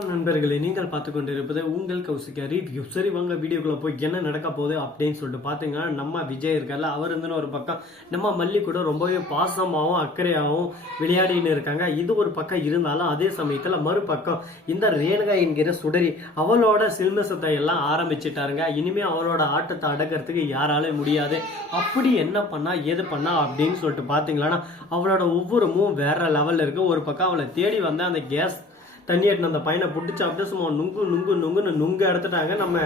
வணக்கம் நண்பர்களே, நீங்கள் பார்த்து கொண்டிருப்பது உங்கள் கௌசிகா ரிவ்யூ. சரி வாங்க வீடியோக்குள்ள போய் என்ன நடக்க போகுது அப்படின்னு சொல்லிட்டு பார்த்தீங்கன்னா, நம்ம விஜய் இருக்கார்ல, அவர் வந்து ஒரு பக்கம் நம்ம மல்லி கூட ரொம்பவே பாசமாகவும் அக்கறையாகவும் விளையாடின்னு இருக்காங்க. இது ஒரு பக்கம் இருந்தாலும் அதே சமயத்தில் மறுபக்கம் இந்த ரேணுகா என்கிற சுடரி அவளோட சில்மசத்தை எல்லாம் ஆரம்பிச்சிட்டாருங்க. இனிமே அவளோட ஆட்டத்தை அடக்கிறதுக்கு யாராலும் முடியாது. அப்படி என்ன பண்ணா ஏது பண்ணா அப்படின்னு சொல்லிட்டு பார்த்தீங்களா, அவளோட ஒவ்வொரு மூவ் வேற லெவல்ல இருக்கு. ஒரு பக்கம் அவளை தேடி வந்த அந்த கேஸ் தண்ணி எடுத்து அந்த பையனை பிடிச்சி அப்படியே சும்மா நுங்கு எடுத்துட்டாங்க நம்ம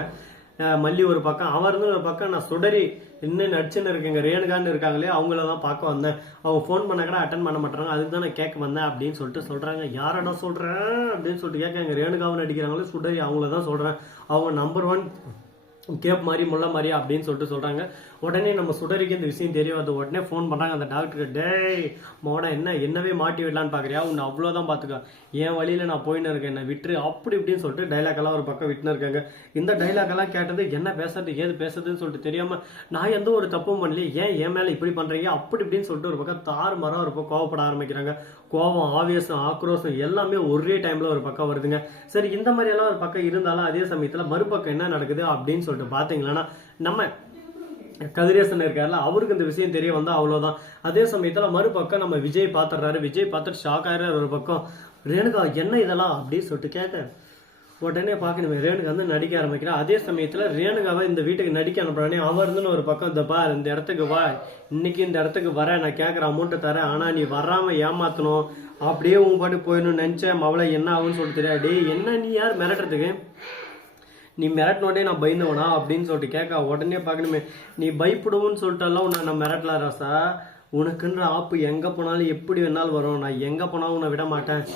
மல்லி ஒரு பக்கம். அவர் இருந்து ஒரு பக்கம் நான் சுடரி இன்னும் நடிச்சுன்னு இருக்கேங்க ரேணுகான்னு இருக்காங்களே, அவங்கள தான் பார்க்க வந்தேன். அவங்க ஃபோன் பண்ண கூட அட்டன் பண்ண மாட்டாங்க, அதுக்கு தான் நான் கேட்க வந்தேன் அப்படின்னு சொல்லிட்டு சொல்றாங்க. யாரடா சொல்றேன் அப்படின்னு சொல்லிட்டு கேட்க, ரேணுகாவை நடிக்கிறாங்களே சுடரி, அவங்கள தான் சொல்றேன். அவங்க நம்பர் 1 கேப் மாதிரி முள்ள மாதிரி அப்படின்னு சொல்லிட்டு சொல்றாங்க. உடனே நம்ம சுடரிக்கு இந்த விஷயம் தெரிய வருது. உடனே ஃபோன் பண்றாங்க அந்த டாக்டருக்கு. டேய் மோட என்னவே மாட்டி விடலான்னு பாக்குறியா, உன்னை அவ்வளவுதான் பாத்துக்க, என் வழியில நான் போயின்னு இருக்கேன், என்ன விட்டுரு அப்படி இப்படின்னு சொல்லிட்டு டைலாக் எல்லாம் ஒரு பக்கம் விட்டுன்னு இருக்காங்க. இந்த டைலாக் எல்லாம் கேட்டது என்ன பேசுறது ஏது பேசுறதுன்னு சொல்லிட்டு தெரியாம, நான் எந்த ஒரு தப்பும் பண்ணல, ஏன் என் மேல இப்படி பண்றீங்க அப்படி இப்படின்னு சொல்லிட்டு ஒரு பக்கம் தாறுமாறா ஒரு பக்கம் கோவப்பட ஆரம்பிக்கிறாங்க. கோவம், ஆவேசம், ஆக்ரோஷம் எல்லாமே ஒரே டைம்ல ஒரு பக்கம் வருதுங்க. சரி, இந்த மாதிரி எல்லாம் ஒரு பக்கம் இருந்தாலும் அதே சமயத்துல மறுபக்கம் என்ன நடக்குது அப்படின்னு சொல்லிட்டு பாத்தீங்கன்னா, நம்ம கதிரேசன் இருக்காருல, அவருக்கு இந்த விஷயம் தெரிய வந்தா அவ்வளவுதான். அதே சமயத்துல மறுபக்கம் நம்ம விஜய் பாத்துறாரு. விஜய் பார்த்துட்டு ஷாக் ஆயிடுறாரு. ஒரு பக்கம் ரேணுகா என்ன இதெல்லாம் அப்படின்னு சொல்லிட்டு கேட்க, உடனே பாக்கணுமே ரேணுகா வந்து நடிக்க ஆரம்பிக்கிறா. அதே சமயத்துல ரேணுகாவை இந்த வீட்டுக்கு நடிக்க அனுப்புறானே, அவர் இருந்து ஒரு பக்கம் இந்த பார் இந்த இடத்துக்கு வா, இன்னைக்கு இந்த இடத்துக்கு வர, நான் கேட்கற அமௌண்ட்டை தரேன், ஆனா நீ வராம ஏமாத்தணும், அப்படியே உன் பாட்டு போயிடணும் நினைச்சேன், அவளை என்ன ஆகுன்னு சொல்லிட்டு தெரியாது. என்ன நீ யார் மிரட்டுறதுக்கு, நீ மிரட்டினோடே நான் பயந்தவனா அப்படின்னு சொல்லிட்டு கேட்க, உடனே பார்க்கணுமே நீ பயப்படுவோன்னு சொல்லிட்டாலாம் உன்னை நான் மிரட்டல ராசா, உனக்குன்ற ஆப்பு எங்கே போனாலும் எப்படி வேணாலும் வரும், நான் எங்கே போனாலும் உன்னை விட மாட்டேன்,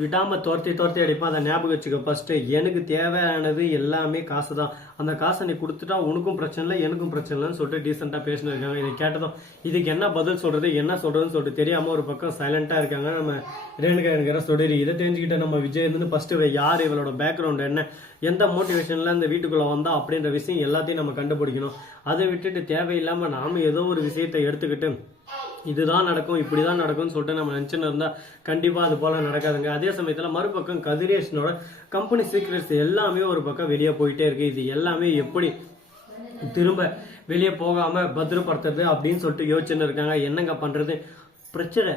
விடாமல் துரத்தி அடிப்பேன், அதை ஞாபகம் வச்சுக்க. ஃபர்ஸ்ட் எனக்கு தேவையானது எல்லாமே காசு தான், அந்த காசை நீ கொடுத்துட்டா உனக்கும் பிரச்சனை இல்லை எனக்கும் பிரச்சனை இல்லைன்னு சொல்லிட்டு டீசெண்டாக பேசினு இருக்காங்க. இதை கேட்டதும் இதுக்கு என்ன பதில் சொல்றது என்ன சொல்றதுன்னு சொல்லிட்டு தெரியாம ஒரு பக்கம் சைலண்டா இருக்காங்க நம்ம ரேணுகா என்கிற சுடரி. இதை தெரிஞ்சுக்கிட்ட நம்ம விஜய் இருந்து ஃபர்ஸ்ட் யார், இவளோட பேக்ரவுண்ட் என்ன, எந்த மோட்டிவேஷன்ல இந்த வீட்டுக்குள்ள வந்தா அப்படின்ற விஷயம் எல்லாத்தையும் நம்ம கண்டுபிடிக்கணும். அதை விட்டுட்டு தேவையில்லாம நாம ஏதோ ஒரு விஷயத்தை எடுத்துக்கிட்டு இதுதான் நடக்கும் இப்படிதான் நடக்கும்னு சொல்லிட்டு நம்ம நினைச்சுன்னு இருந்தா கண்டிப்பா அது போல நடக்காதுங்க. அதே சமயத்துல மறுபக்கம் கதிரேஷனோட கம்பெனி சீக்ரெட்ஸ் எல்லாமே ஒரு பக்கம் வெளியே போயிட்டே இருக்கு. இது எல்லாமே எப்படி திரும்ப வெளியே போகாம பத்திரப்படுத்துறது அப்படின்னு சொல்லிட்டு யோசிச்சுன்னு இருக்காங்க. என்னங்க பண்றது, பிரச்சனை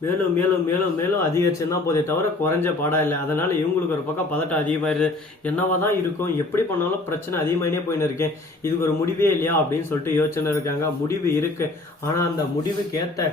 மேலும் மேலும் மேலும் மேலும் அதிகரிச்சுன்னா போதே தவிர குறைஞ்ச பாடா இல்லை. அதனால இவங்களுக்கு ஒரு பக்கம் பதட்டம் அதிகமாயிருது. என்னவாதான் இருக்கும், எப்படி பண்ணாலும் பிரச்சனை அதிகமாயினே போயின்னு இருக்கேன், இதுக்கு ஒரு முடிவே இல்லையா அப்படின்னு சொல்லிட்டு யோசனை இருக்காங்க. முடிவு இருக்கு, ஆனா அந்த முடிவுக்கு ஏத்த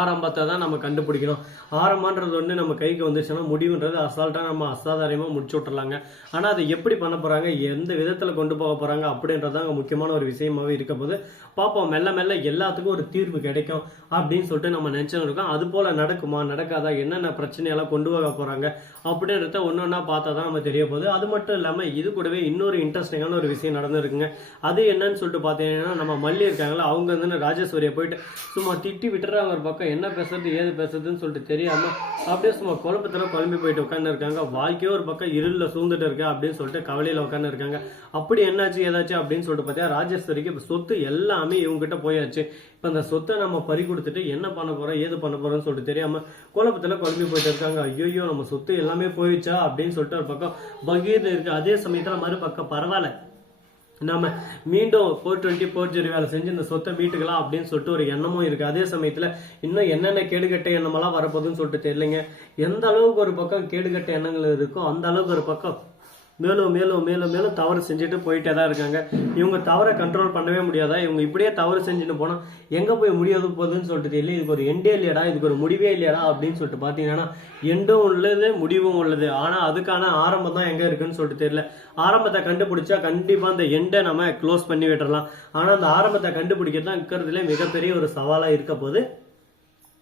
ஆரம்பத்தை தான் நம்ம கண்டுபிடிக்கணும். ஆரம்பன்றது ஒன்று நம்ம கைக்கு வந்துச்சுன்னா முடிவுன்றது அசால்ட்டாக நம்ம அசாதாரியமாக முடிச்சு விட்டுறலாங்க. ஆனால் அதை எப்படி பண்ண போகிறாங்க, எந்த விதத்தில் கொண்டு போக போகிறாங்க அப்படின்றதாங்க முக்கியமான ஒரு விஷயமாகவே இருக்க போது. பார்ப்போம், மெல்ல மெல்ல எல்லாத்துக்கும் ஒரு தீர்வு கிடைக்கும் அப்படின்னு சொல்லிட்டு நம்ம நினச்சின்னு இருக்கோம். அது போல் நடக்குமா நடக்காதா, என்னென்ன பிரச்சனையெல்லாம் கொண்டு போக போகிறாங்க அப்படின்றத ஒன்று ஒன்றா பார்த்தா தான் நம்ம தெரிய போகுது. அது மட்டும் இல்லாமல் இது கூடவே இன்னொரு இன்ட்ரெஸ்டிங்கான ஒரு விஷயம் நடந்துருக்குங்க. அது என்னன்னு சொல்லிட்டு பார்த்தீங்கன்னா, நம்ம மல்லி இருக்காங்களா, அவங்க வந்து ராஜேஸ்வரியை போயிட்டு சும்மா திட்டி விட்டுறாங்க. ஒரு பக்கம் என்ன பேசுறது ஏது பேசுறதுன்னு சொல்லிட்டு தெரியாம அப்படியே சும்மா குழப்பத்துல குழம்பி போயிட்டு உட்காந்து இருக்காங்க. வாழ்க்கையோ ஒரு பக்கம் இருள சூழ்ந்துட்டு இருக்கு அப்படின்னு சொல்லிட்டு கவலையில உட்காந்து இருக்காங்க. அப்படி என்னாச்சு ஏதாச்சும் அப்படின்னு சொல்லிட்டு பார்த்தா ராஜேஸ்வரிக்கு சொத்து எல்லாமே இவங்க கிட்ட போயாச்சு. இப்ப அந்த சொத்தை நம்ம பறி கொடுத்துட்டு என்ன பண்ண போறோம் ஏது பண்ண போறோம்னு சொல்லிட்டு தெரியாம குழப்பத்துல குழம்பி போயிட்டு இருக்காங்க. ஐயோ நம்ம சொத்து எல்லாமே போயிடுச்சா அப்படின்னு சொல்லிட்டு ஒரு பக்கம் பகீர்னு இருக்கு. அதே சமயத்துல மறுபக்கம் பரவாயில்ல, நாம மீண்டும் 420 4 வேலை செஞ்சு இந்த சொத்தை மீட்டுக்கலாம் அப்படின்னு சொல்லிட்டு ஒரு எண்ணமும் இருக்கு. அதே சமயத்துல இன்னும் என்னென்ன கேடுகட்ட எண்ணமெல்லாம் வரப்போகுதுன்னு சொல்லிட்டு தெரியலைங்க. எந்த அளவுக்கு ஒரு பக்கம் கேடுகட்ட எண்ணங்கள் இருக்கோ அந்த அளவுக்கு ஒரு பக்கம் மேலும் மேலும் மேலும் மேலும் தவறு செஞ்சுட்டு போயிட்டே தான் இருக்காங்க. இவங்க தவறை கண்ட்ரோல் பண்ணவே முடியாதா, இவங்க இப்படியே தவறு செஞ்சுட்டு போனா எங்க போய் முடியாது போகுதுன்னு சொல்லிட்டு தெரியல. இதுக்கு ஒரு எண்டே இல்லையாடா, இதுக்கு ஒரு முடிவே இல்லையாடா அப்படின்னு சொல்லிட்டு பாத்தீங்கன்னா எண்டும் உள்ளது முடிவும் உள்ளது, ஆனா அதுக்கான ஆரம்பம் தான் எங்க இருக்குன்னு சொல்லிட்டு தெரியல. ஆரம்பத்தை கண்டுபிடிச்சா கண்டிப்பா அந்த எண்டை நம்ம க்ளோஸ் பண்ணி விட்டுறலாம். ஆனா அந்த ஆரம்பத்தை கண்டுபிடிக்கிறதுதான் இருக்கிறதுல மிகப்பெரிய ஒரு சவாலா இருக்க போது.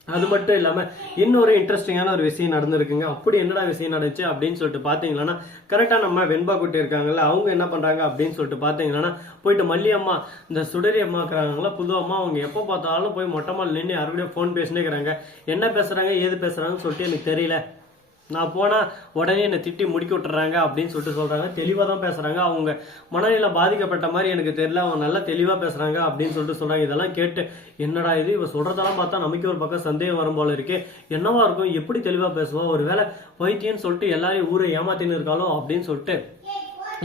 அது மட்டும் இல்லாம இன்னொரு இன்ட்ரெஸ்டிங்கான ஒரு விஷயம் நடந்திருக்குங்க. அப்படி என்னடா விஷயம் நடந்துச்சு அப்படின்னு சொல்லிட்டு பாத்தீங்கன்னா, கரெக்டா நம்ம வெண்பா குட்டி இருக்காங்கல்ல, அவங்க என்ன பண்றாங்க அப்படின்னு சொல்லிட்டு பாத்தீங்கன்னா, போயிட்டு மல்லி அம்மா இந்த சுடரி அம்மா இருக்கிறாங்களா புது அம்மா, அவங்க எப்ப பார்த்தாலும் போய் மொட்டை மால் நின்று யாருடைய போன் பேசினே இருக்கிறாங்க. என்ன பேசுறாங்க ஏது பேசுறாங்கன்னு சொல்லிட்டு எனக்கு தெரியல, நான் போனால் உடனே என்னை திட்டி முடிக்க விட்டுறாங்க அப்படின்னு சொல்லிட்டு சொல்கிறாங்க. தெளிவாக தான் பேசுகிறாங்க. அவங்க மனநிலை பாதிக்கப்பட்ட மாதிரி எனக்கு தெரியல, அவங்க நல்லா தெளிவாக பேசுகிறாங்க அப்படின்னு சொல்லிட்டு சொல்கிறாங்க. இதெல்லாம் கேட்டு என்னடா இது, இவ சொல்கிறதெல்லாம் பார்த்தா நமக்கு ஒரு பக்கம் சந்தேகம் வரும் போல இருக்கே, என்னவா இருக்கும், எப்படி தெளிவாக பேசுவா, ஒரு வேளை பைத்தியன்னு சொல்லிட்டு எல்லாரையும் ஊரை ஏமாத்தின்னு இருக்காளோ அப்படின்னு சொல்லிட்டு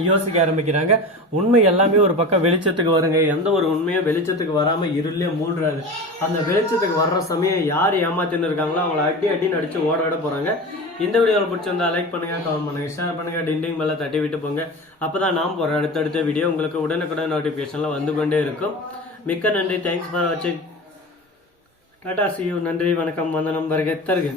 யோசிக்க ஆரம்பிக்கிறாங்க. உண்மை எல்லாமே ஒரு பக்கம் வெளிச்சத்துக்கு வருங்க. எந்த ஒரு உண்மையும் வெளிச்சத்துக்கு வராம இருளே மூழ்றாது. அந்த வெளிச்சத்துக்கு வர்ற சமயம் யார் ஏமாத்தின்னு இருக்காங்களோ அவங்கள அடின்னு அடிச்சு ஓட போறாங்க. இந்த வீடியோவில் பிடிச்சிருந்தா லைக் பண்ணுங்க, கமெண்ட் பண்ணுங்க, ஷேர் பண்ணுங்க, டிண்டிங் மேல தட்டி விட்டு போங்க. அப்பதான் நாம் போற அடுத்தடுத்த வீடியோ உங்களுக்கு உடனுக்குடன் நோட்டிபிகேஷன்ல வந்து கொண்டே இருக்கும். மிக்க நன்றி. தேங்க்ஸ் ஃபார் வாட்சிங். Tata, C you. நன்றி, வணக்கம், வந்தனம், வருக தருக.